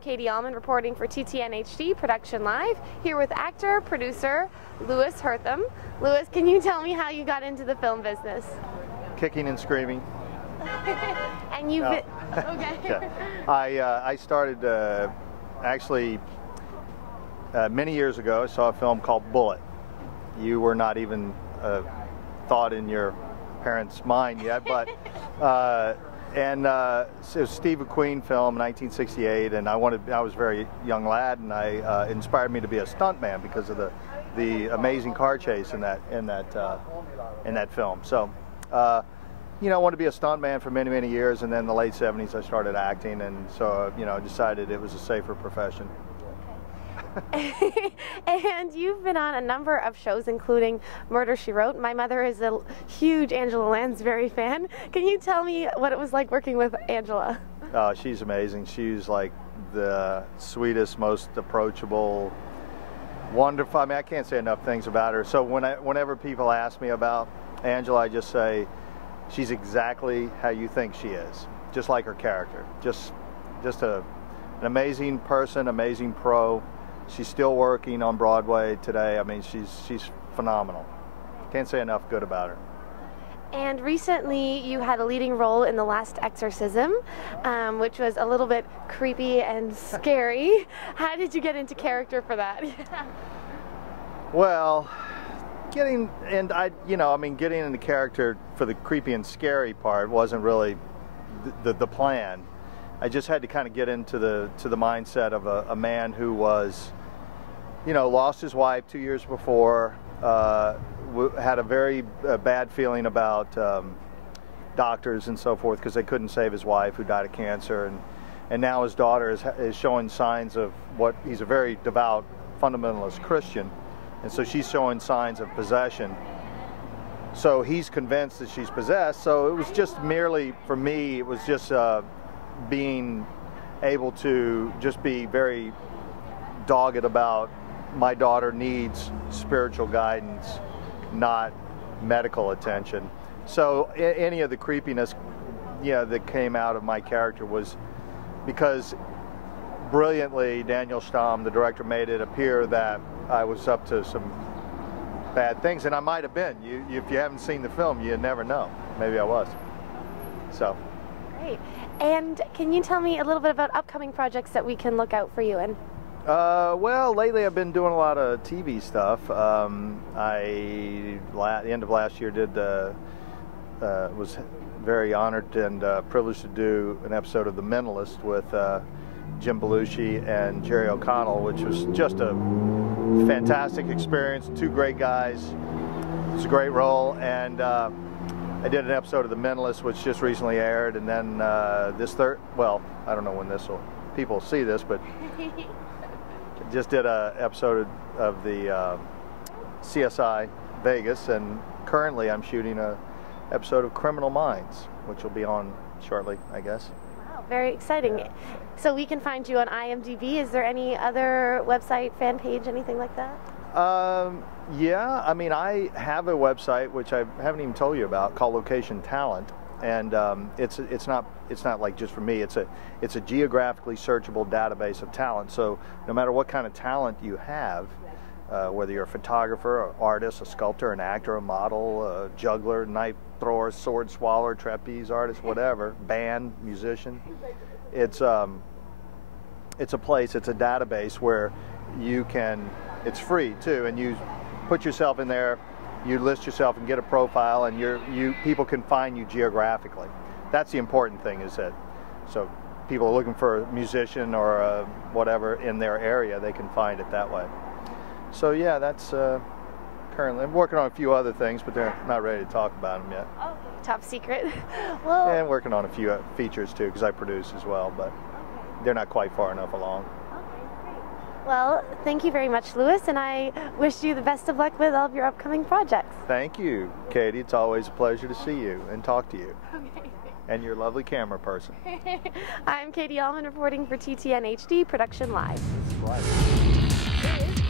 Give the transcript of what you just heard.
I'm Katie Uhlmann reporting for TTN-HD Production Live, here with actor, producer, LOUIS HERTHUM. LOUIS, can you tell me how you got into the film business? Kicking and screaming. And you've been... Okay. Yeah. I started actually many years ago. I saw a film called Bullet. You were not even thought in your parents' mind yet, but it was a Steve McQueen film, 1968, and I was a very young lad, and it inspired me to be a stuntman because of the amazing car chase in that film. So, you know, I wanted to be a stuntman for many years, and then in the late 70s I started acting, and so you know, I decided it was a safer profession. And you've been on a number of shows, including Murder, She Wrote. My mother is a huge Angela Lansbury fan. Can you tell me what it was like working with Angela? Oh, she's amazing. She's like the sweetest, most approachable, wonderful. I mean, I can't say enough things about her. So whenever people ask me about Angela, I just say she's exactly how you think she is, just like her character. Just an amazing person, amazing pro. She's still working on Broadway today. I mean, she's phenomenal. Can't say enough good about her. And recently you had a leading role in The Last Exorcism, which was a little bit creepy and scary. How did you get into character for that? Well, getting into character for the creepy and scary part wasn't really the plan. I just had to kind of get into the mindset of a man who was, you know, lost his wife 2 years before, had a very bad feeling about doctors and so forth because they couldn't save his wife who died of cancer, and now his daughter is showing signs of what he's a very devout fundamentalist Christian, and so she's showing signs of possession. So he's convinced that she's possessed. So it was just merely, for me, it was just being able to just be very dogged about my daughter needs spiritual guidance, not medical attention. So any of the creepiness, you know, that came out of my character was because brilliantly Daniel Stamm, the director, made it appear that I was up to some bad things, and I might have been. If you haven't seen the film, you never know. Maybe I was. So. Great. And can you tell me a little bit about upcoming projects that we can look out for you in? Well, lately I've been doing a lot of TV stuff. At the end of last year was very honored and privileged to do an episode of The Mentalist with Jim Belushi and Jerry O'Connell, which was just a fantastic experience. Two great guys. It was a great role, and I did an episode of The Mentalist, which just recently aired, and then well, I don't know when people see this, but just did an episode of the CSI Vegas, and currently I'm shooting an episode of Criminal Minds, which will be on shortly, I guess. Wow, very exciting. Yeah. So we can find you on IMDb. Is there any other website, fan page, anything like that? Yeah, I mean, I have a website which I haven't even told you about, called Location Talent, and it's not like just for me. It's a geographically searchable database of talent. So no matter what kind of talent you have, whether you're a photographer, an artist, a sculptor, an actor, a model, a juggler, knife thrower, sword swallower, trapeze artist, whatever, band, musician, it's a place, it's a database where you can. It's free too, and you put yourself in there, you list yourself and get a profile, and people can find you geographically. That's the important thing, is that so people are looking for a musician or whatever in their area, they can find it that way. So yeah, that's currently. I'm working on a few other things, but they're not ready to talk about them yet. Oh, top secret. Well, and working on a few features too, because I produce as well, but they're not quite far enough along. Well, thank you very much, LOUIS, and I wish you the best of luck with all of your upcoming projects. Thank you, Katie. It's always a pleasure to see you and talk to you. Okay. And your lovely camera person. I'm Katie Uhlmann reporting for TTN-HD Production Live. It's right. It is